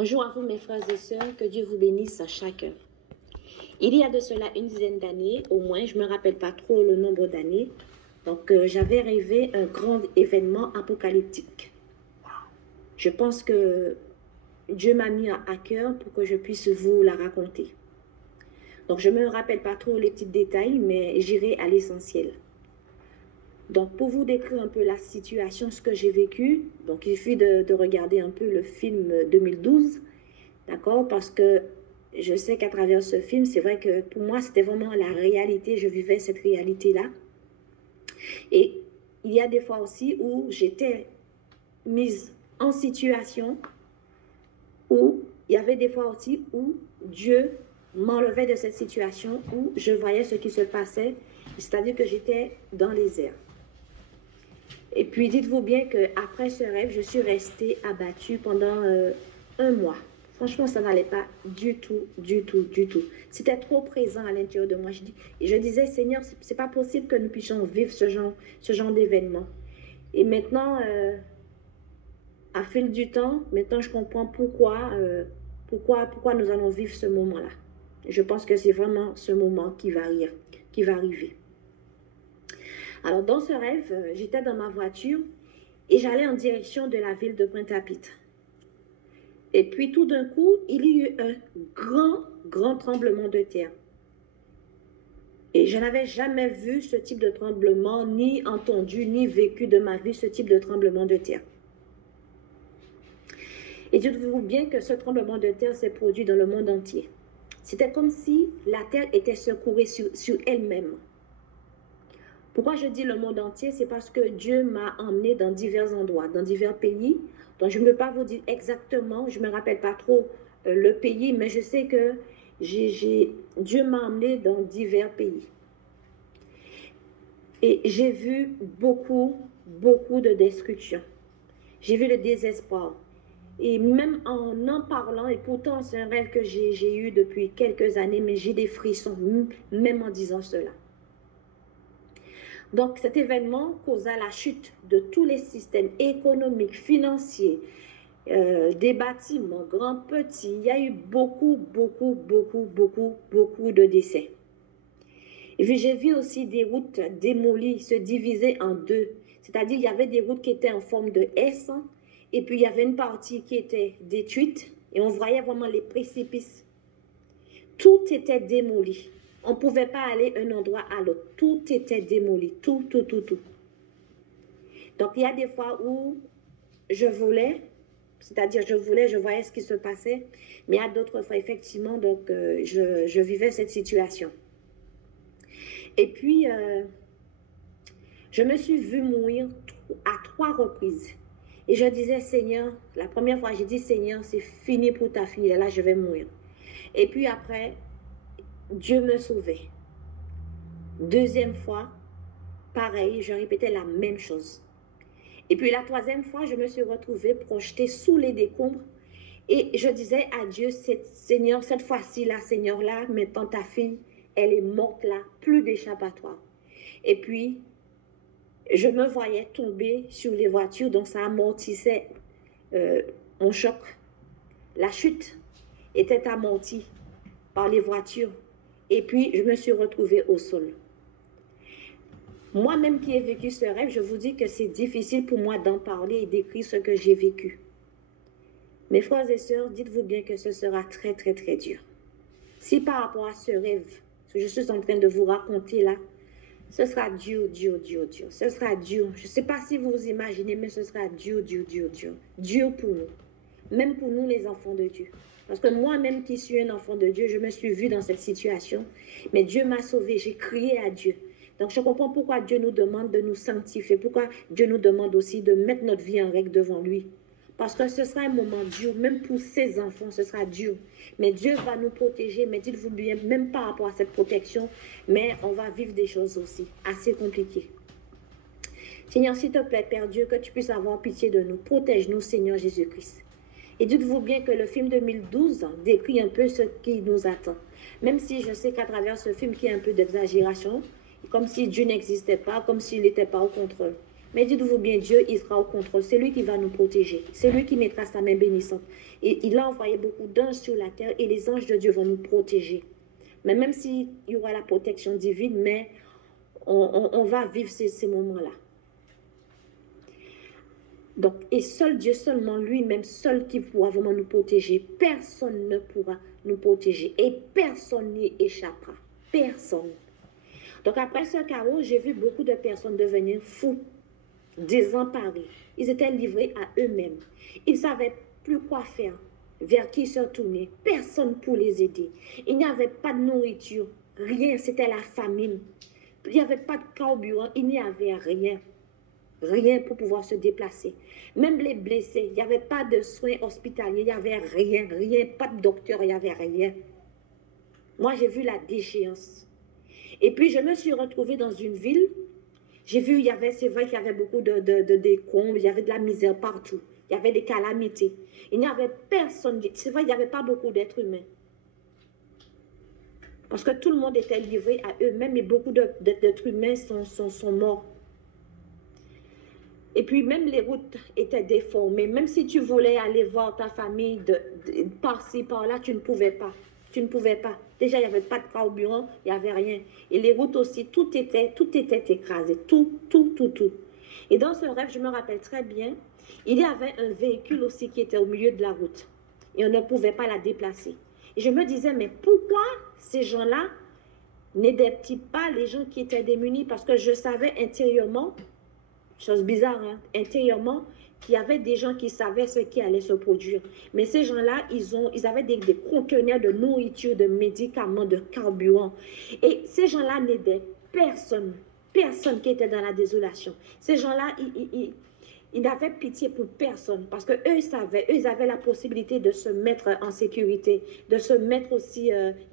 Bonjour à vous mes frères et sœurs, que Dieu vous bénisse à chacun. Il y a de cela une dizaine d'années, au moins, je ne me rappelle pas trop le nombre d'années, donc j'avais rêvé un grand événement apocalyptique. Je pense que Dieu m'a mis à cœur pour que je puisse vous la raconter. Donc je ne me rappelle pas trop les petits détails, mais j'irai à l'essentiel. Donc pour vous décrire un peu la situation, ce que j'ai vécu, donc il suffit de regarder un peu le film 2012, d'accord, parce que je sais qu'à travers ce film, c'est vrai que pour moi, c'était vraiment la réalité, je vivais cette réalité-là. Et il y a des fois aussi où j'étais mise en situation, où il y avait des fois aussi où Dieu m'enlevait de cette situation, où je voyais ce qui se passait, c'est-à-dire que j'étais dans les airs. Et puis dites-vous bien qu'après ce rêve, je suis restée abattue pendant un mois. Franchement, ça n'allait pas du tout, du tout, du tout. C'était trop présent à l'intérieur de moi. Je disais, Seigneur, c'est pas possible que nous puissions vivre ce genre d'événement. Et maintenant, à fil du temps, maintenant je comprends pourquoi nous allons vivre ce moment-là. Je pense que c'est vraiment ce moment qui va arriver. Alors, dans ce rêve, j'étais dans ma voiture et j'allais en direction de la ville de Pointe-à-Pitre. Et puis, tout d'un coup, il y a eu un grand tremblement de terre. Et je n'avais jamais vu ce type de tremblement, ni entendu, ni vécu de ma vie ce type de tremblement de terre. Et dites-vous bien que ce tremblement de terre s'est produit dans le monde entier. C'était comme si la terre était secouée sur elle-même. Pourquoi je dis le monde entier? C'est parce que Dieu m'a emmené dans divers endroits, dans divers pays. Donc, je ne peux pas vous dire exactement, je ne me rappelle pas trop le pays, mais je sais que Dieu m'a emmené dans divers pays. Et j'ai vu beaucoup de destruction. J'ai vu le désespoir. Et même en parlant, et pourtant c'est un rêve que j'ai eu depuis quelques années, mais j'ai des frissons, même en disant cela. Donc cet événement causa la chute de tous les systèmes économiques, financiers, des bâtiments, grands, petits. Il y a eu beaucoup de décès. Et puis j'ai vu aussi des routes démolies, se diviser en deux. C'est-à-dire il y avait des routes qui étaient en forme de S, et puis il y avait une partie qui était détruite, et on voyait vraiment les précipices. Tout était démoli. On ne pouvait pas aller d'un endroit à l'autre. Tout était démoli. Tout. Donc, il y a des fois où je voulais, c'est-à-dire je voyais ce qui se passait, mais il y a d'autres fois, effectivement, donc je vivais cette situation. Et puis, je me suis vue mourir à 3 reprises. Et je disais, Seigneur, la première fois, j'ai dit, Seigneur, c'est fini pour ta fille, là, je vais mourir. Et puis après, Dieu me sauvait. Deuxième fois, pareil, je répétais la même chose. Et puis la troisième fois, je me suis retrouvée projetée sous les décombres et je disais à Dieu, Seigneur, cette fois-ci, là, Seigneur, là, maintenant ta fille, elle est morte là, plus d'échappatoire. Et puis, je me voyais tomber sur les voitures, donc ça amortissait mon choc. La chute était amortie par les voitures. Et puis, je me suis retrouvée au sol. Moi-même qui ai vécu ce rêve, je vous dis que c'est difficile pour moi d'en parler et d'écrire ce que j'ai vécu. Mes frères et sœurs, dites-vous bien que ce sera très dur. Si par rapport à ce rêve que je suis en train de vous raconter là, ce sera dur. Ce sera dur. Je ne sais pas si vous vous imaginez, mais ce sera dur. Dur pour nous. Même pour nous, les enfants de Dieu. Parce que moi-même qui suis un enfant de Dieu, je me suis vue dans cette situation. Mais Dieu m'a sauvée. J'ai crié à Dieu. Donc, je comprends pourquoi Dieu nous demande de nous sanctifier, pourquoi Dieu nous demande aussi de mettre notre vie en règle devant lui. Parce que ce sera un moment dur, même pour ses enfants, ce sera dur. Mais Dieu va nous protéger, mais dites-vous bien, même par rapport à cette protection, mais on va vivre des choses aussi assez compliquées. Seigneur, s'il te plaît, Père Dieu, que tu puisses avoir pitié de nous. Protège-nous, Seigneur Jésus-Christ. Et dites-vous bien que le film 2012 décrit un peu ce qui nous attend. Même si je sais qu'à travers ce film, qu'il y a un peu d'exagération, comme si Dieu n'existait pas, comme s'il n'était pas au contrôle. Mais dites-vous bien, Dieu, il sera au contrôle. C'est lui qui va nous protéger. C'est lui qui mettra sa main bénissante. Et il a envoyé beaucoup d'anges sur la terre et les anges de Dieu vont nous protéger. Mais même s'il y aura la protection divine, mais on va vivre ces moments-là. Donc, et seul Dieu, seulement lui-même, seul qui pourra vraiment nous protéger. Personne ne pourra nous protéger et personne n'y échappera. Personne. Donc, après ce chaos, j'ai vu beaucoup de personnes devenir fous, désemparés. Ils étaient livrés à eux-mêmes. Ils ne savaient plus quoi faire, vers qui se tourner. Personne pour les aider. Il n'y avait pas de nourriture, rien, c'était la famine. Il n'y avait pas de carburant, il n'y avait rien. Rien pour pouvoir se déplacer. Même les blessés, il n'y avait pas de soins hospitaliers, il n'y avait rien, pas de docteur, il n'y avait rien. Moi, j'ai vu la déchéance. Et puis, je me suis retrouvée dans une ville. J'ai vu, c'est vrai qu'il y avait beaucoup de décombres, il y avait de la misère partout. Il y avait des calamités. Il n'y avait personne. C'est vrai, il n'y avait pas beaucoup d'êtres humains. Parce que tout le monde était livré à eux-mêmes et beaucoup d'êtres humains sont morts. Et puis même les routes étaient déformées. Même si tu voulais aller voir ta famille par-ci, par-là, tu ne pouvais pas. Tu ne pouvais pas. Déjà, il n'y avait pas de carburant, il n'y avait rien. Et les routes aussi, tout était écrasé. Tout. Et dans ce rêve, je me rappelle très bien, il y avait un véhicule aussi qui était au milieu de la route. Et on ne pouvait pas la déplacer. Et je me disais, mais pourquoi ces gens-là n'aidaient-ils pas les gens qui étaient démunis? Parce que je savais intérieurement, chose bizarre, hein, intérieurement, qu'il y avait des gens qui savaient ce qui allait se produire. Mais ces gens-là, ils avaient des conteneurs de nourriture, de médicaments, de carburant. Et ces gens-là n'aidaient personne. Personne qui était dans la désolation. Ces gens-là, ils n'avaient pitié pour personne. Parce qu'eux, ils avaient la possibilité de se mettre en sécurité, de se mettre aussi...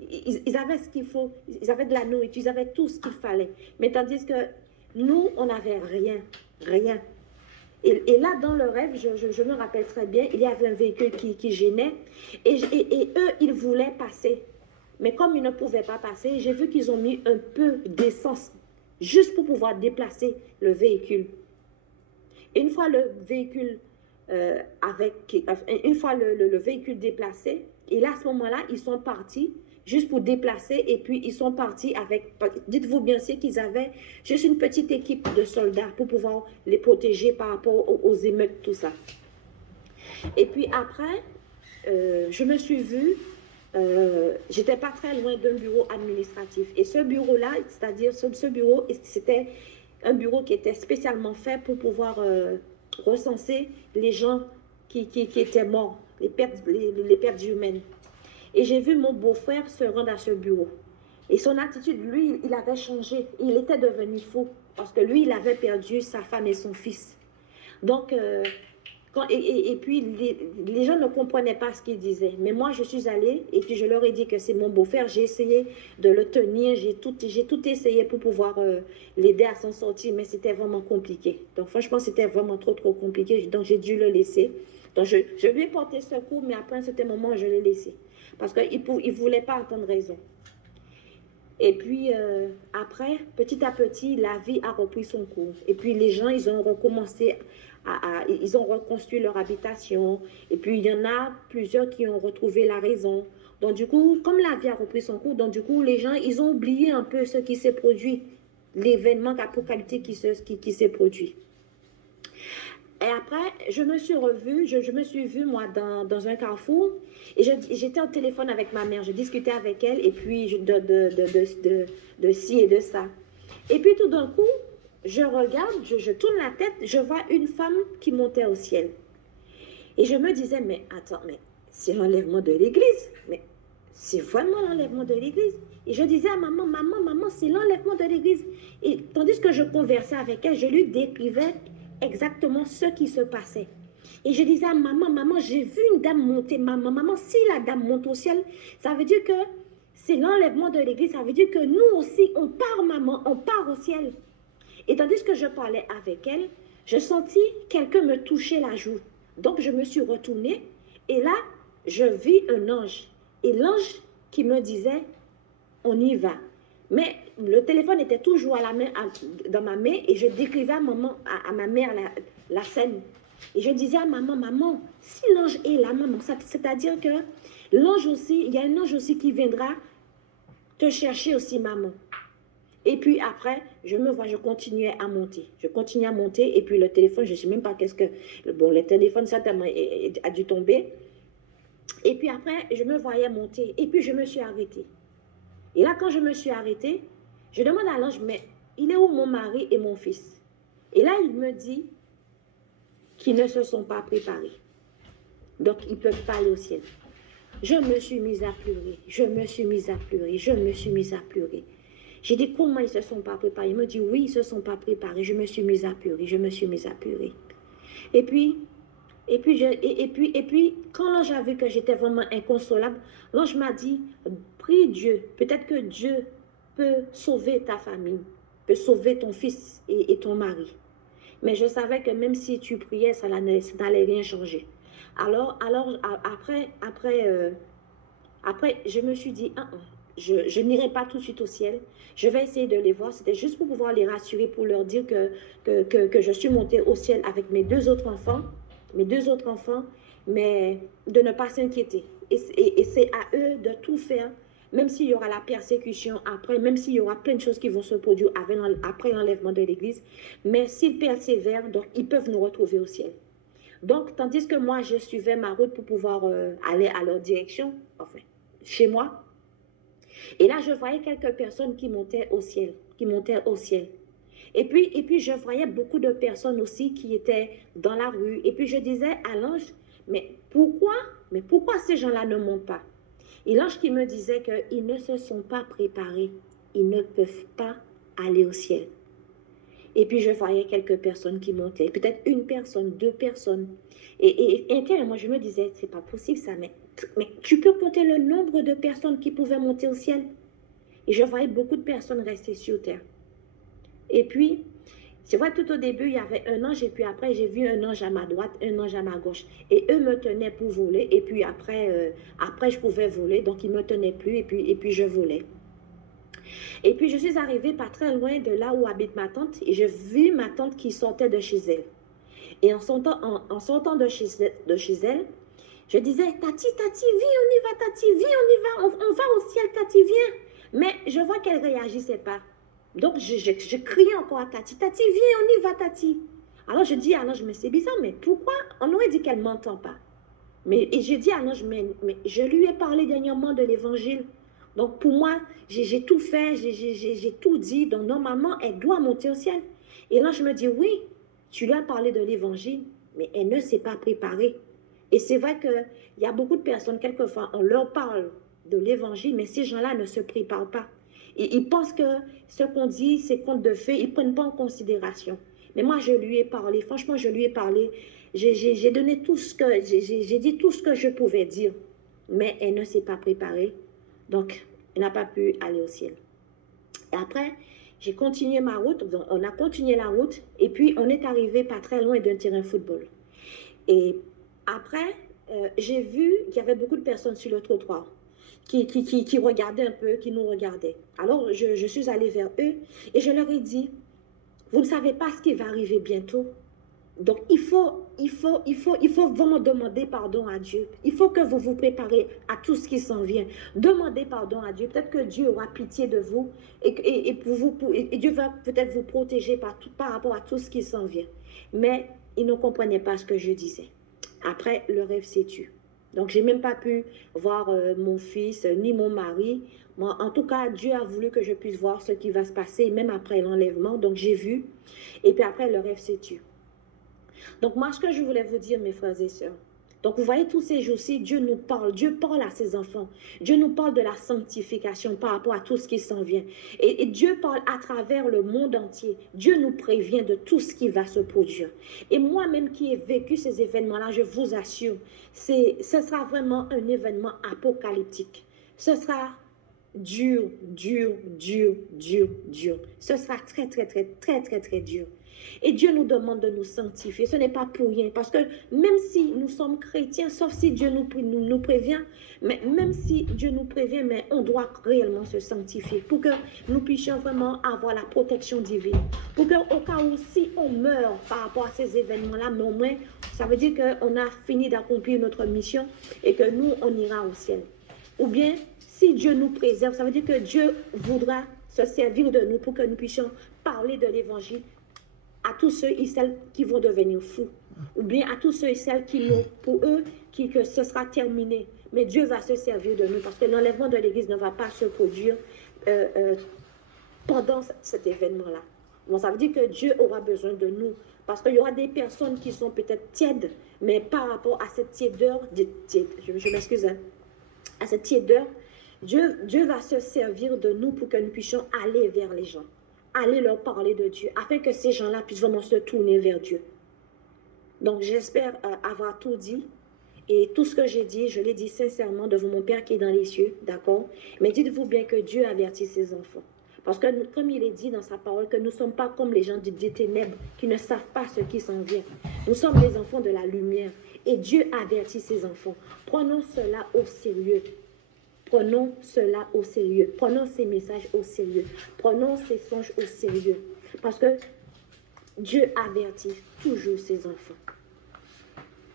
ils avaient ce qu'il faut. Ils avaient de la nourriture, ils avaient tout ce qu'il fallait. Mais tandis que nous, on n'avait rien. Rien. Et là, dans le rêve, je me rappelle très bien, il y avait un véhicule qui gênait et eux, ils voulaient passer. Mais comme ils ne pouvaient pas passer, j'ai vu qu'ils ont mis un peu d'essence juste pour pouvoir déplacer le véhicule. Une fois le véhicule le véhicule déplacé, et là, à ce moment-là, ils sont partis juste pour déplacer, et puis ils sont partis avec, dites-vous bien sûr qu'ils avaient juste une petite équipe de soldats pour pouvoir les protéger par rapport aux émeutes, tout ça. Et puis après, je me suis vue, j'étais pas très loin d'un bureau administratif. Et ce bureau-là, c'est-à-dire ce bureau, c'était un bureau qui était spécialement fait pour pouvoir recenser les gens qui étaient morts, les pertes humaines. Et j'ai vu mon beau-frère se rendre à ce bureau. Et son attitude, lui, il avait changé. Il était devenu fou. Parce que lui, il avait perdu sa femme et son fils. Donc, et puis, les gens ne comprenaient pas ce qu'il disait. Mais moi, je suis allée et puis je leur ai dit que c'est mon beau-frère. J'ai essayé de le tenir. J'ai tout essayé pour pouvoir l'aider à s'en sortir. Mais c'était vraiment compliqué. Donc, franchement, c'était vraiment trop compliqué. Donc, j'ai dû le laisser. Donc, je lui ai porté secours, mais après un certain moment, je l'ai laissé. Parce qu'il ne voulait pas entendre raison. Et puis, après, petit à petit, la vie a repris son cours. Et puis, les gens, ils ont recommencé ils ont reconstruit leur habitation. Et puis, il y en a plusieurs qui ont retrouvé la raison. Donc, du coup, comme la vie a repris son cours, donc, du coup, les gens, ils ont oublié un peu ce qui s'est produit, l'événement apocalyptique qui s'est produit. Et après, je me suis revue, je me suis vue, moi, dans un carrefour. Et j'étais au téléphone avec ma mère. Je discutais avec elle, et puis de ci et de ça. Et puis, tout d'un coup, je regarde, je tourne la tête, je vois une femme qui montait au ciel. Et je me disais, mais attends, mais c'est l'enlèvement de l'église. Mais c'est vraiment l'enlèvement de l'église. Et je disais à maman, c'est l'enlèvement de l'église. Et tandis que je conversais avec elle, je lui décrivais exactement ce qui se passait. Et je disais à maman, j'ai vu une dame monter. Maman, si la dame monte au ciel, ça veut dire que c'est l'enlèvement de l'église. Ça veut dire que nous aussi, on part, maman, on part au ciel. Et tandis que je parlais avec elle, je sentis quelqu'un me toucher la joue. Donc, je me suis retournée et là, je vis un ange. Et l'ange qui me disait, on y va. Mais le téléphone était toujours dans ma main et je décrivais à ma mère la scène. Et je disais à maman, maman, si l'ange est là, maman, c'est-à-dire que l'ange aussi, il y a un ange aussi qui viendra te chercher aussi, maman. Et puis après, je continuais à monter. Je continuais à monter et puis le téléphone, je ne sais même pas qu'est-ce que... Bon, le téléphone, ça a dû tomber. Et puis après, je me voyais monter et puis je me suis arrêtée. Et là, quand je me suis arrêtée, je demande à l'ange, mais il est où mon mari et mon fils? Et là, il me dit qu'ils ne se sont pas préparés. Donc, ils ne peuvent pas aller au ciel. Je me suis mise à pleurer. Je me suis mise à pleurer. Je me suis mise à pleurer. J'ai dit, comment ils ne se sont pas préparés? Il me dit, oui, ils ne se sont pas préparés. Je me suis mise à pleurer. Je me suis mise à pleurer. Et puis, quand l'ange a vu que j'étais vraiment inconsolable, l'ange m'a dit, prie Dieu. Peut-être que Dieu peut sauver ta famille, peut sauver ton fils et ton mari. Mais je savais que même si tu priais, ça n'allait rien changer. Alors après, je me suis dit, je n'irai pas tout de suite au ciel. Je vais essayer de les voir. C'était juste pour pouvoir les rassurer, pour leur dire que je suis montée au ciel avec mes deux autres enfants, mais de ne pas s'inquiéter. Et c'est à eux de tout faire, même s'il y aura la persécution après, même s'il y aura plein de choses qui vont se produire après l'enlèvement de l'Église. Mais s'ils persévèrent, donc ils peuvent nous retrouver au ciel. Donc, tandis que moi, je suivais ma route pour pouvoir aller à leur direction, enfin, chez moi. Et là, je voyais quelques personnes qui montaient au ciel, Et puis, je voyais beaucoup de personnes aussi qui étaient dans la rue. Et puis, je disais à l'ange, mais pourquoi ces gens-là ne montent pas? Et l'ange qui me disait qu'ils ne se sont pas préparés. Ils ne peuvent pas aller au ciel. Et puis, je voyais quelques personnes qui montaient. Peut-être une personne, deux personnes. Et intérieurement, je me disais, c'est pas possible ça, mais tu peux compter le nombre de personnes qui pouvaient monter au ciel? Et je voyais beaucoup de personnes rester sur terre. Et puis, tu vois, tout au début, il y avait un ange, et puis après, j'ai vu un ange à ma droite, un ange à ma gauche. Et eux me tenaient pour voler, et puis après, je pouvais voler, donc ils ne me tenaient plus, et puis je volais. Et puis, je suis arrivée pas très loin de là où habite ma tante, et j'ai vu ma tante qui sortait de chez elle. Et en sortant de chez elle, je disais, Tati, viens, on y va, Tati, viens, on y va, on va au ciel, Tati, viens. Mais je vois qu'elle ne réagissait pas. Donc, je criais encore à Tati, Tati, viens, on y va, Tati. Alors, je dis à l'ange, mais c'est bizarre, mais pourquoi? On aurait dit qu'elle ne m'entend pas. Et je dis à l'ange, mais je lui ai parlé dernièrement de l'évangile. Donc, pour moi, j'ai tout fait, j'ai tout dit. Donc, normalement, elle doit monter au ciel. Et l'ange me dit, oui, tu lui as parlé de l'évangile, mais elle ne s'est pas préparée. Et c'est vrai qu'il y a beaucoup de personnes, quelquefois, on leur parle de l'évangile, mais ces gens-là ne se préparent pas. Et ils pensent que ce qu'on dit, c'est conte de fées, ils ne prennent pas en considération. Mais moi, je lui ai parlé, franchement, je lui ai parlé. J'ai donné tout ce que, j'ai dit tout ce que je pouvais dire. Mais elle ne s'est pas préparée. Donc, elle n'a pas pu aller au ciel. Et après, j'ai continué ma route. Donc, on a continué la route. Et puis, on est arrivé pas très loin d'un terrain de football. Et après, j'ai vu qu'il y avait beaucoup de personnes sur le trottoir qui regardaient un peu, qui nous regardaient. Alors, je suis allée vers eux et je leur ai dit, vous ne savez pas ce qui va arriver bientôt. Donc, il faut vraiment demander pardon à Dieu. Il faut que vous vous préparez à tout ce qui s'en vient. Demandez pardon à Dieu. Peut-être que Dieu aura pitié de vous et Dieu va peut-être vous protéger par rapport à tout ce qui s'en vient. Mais ils ne comprenaient pas ce que je disais. Après, le rêve s'est tu. Donc, je n'ai même pas pu voir mon fils ni mon mari. Moi, en tout cas, Dieu a voulu que je puisse voir ce qui va se passer, même après l'enlèvement. Donc, j'ai vu. Et puis après, le rêve s'est tu. Donc, moi, ce que je voulais vous dire, mes frères et sœurs, donc vous voyez, tous ces jours-ci, Dieu nous parle, Dieu parle à ses enfants, Dieu nous parle de la sanctification par rapport à tout ce qui s'en vient. Et Dieu parle à travers le monde entier, Dieu nous prévient de tout ce qui va se produire. Et moi-même qui ai vécu ces événements-là, je vous assure, ce sera vraiment un événement apocalyptique. Ce sera dur. Ce sera très dur. Et Dieu nous demande de nous sanctifier. Ce n'est pas pour rien. Parce que même si nous sommes chrétiens, sauf si Dieu nous prévient, mais même si Dieu nous prévient, mais on doit réellement se sanctifier pour que nous puissions vraiment avoir la protection divine. Pour qu'au cas où, si on meurt par rapport à ces événements-là, mais au moins, ça veut dire qu'on a fini d'accomplir notre mission et que nous, on ira au ciel. Ou bien, si Dieu nous préserve, ça veut dire que Dieu voudra se servir de nous pour que nous puissions parler de l'évangile à tous ceux et celles qui vont devenir fous, ou bien à tous ceux et celles qui n'ont, pour eux, que ce sera terminé. Mais Dieu va se servir de nous parce que l'enlèvement de l'Église ne va pas se produire pendant cet événement-là. Bon, ça veut dire que Dieu aura besoin de nous parce qu'il y aura des personnes qui sont peut-être tièdes, mais par rapport à cette tiédeur, je m'excuse, hein, à cette tiédeur, Dieu va se servir de nous pour que nous puissions aller vers les gens, aller leur parler de Dieu, afin que ces gens-là puissent vraiment se tourner vers Dieu. Donc, j'espère avoir tout dit. Et tout ce que j'ai dit, je l'ai dit sincèrement devant mon Père qui est dans les cieux, d'accord? Mais dites-vous bien que Dieu avertit ses enfants. Parce que, comme il est dit dans sa parole, que nous ne sommes pas comme les gens des ténèbres qui ne savent pas ce qui s'en vient. Nous sommes les enfants de la lumière. Et Dieu avertit ses enfants. Prenons cela au sérieux. Prenons cela au sérieux. Prenons ces messages au sérieux. Prenons ces songes au sérieux. Parce que Dieu avertit toujours ses enfants.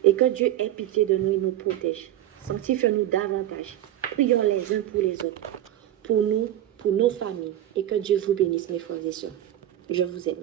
Et que Dieu ait pitié de nous et nous protège. Sanctifions-nous davantage. Prions les uns pour les autres. Pour nous, pour nos familles. Et que Dieu vous bénisse, mes frères et sœurs. Je vous aime.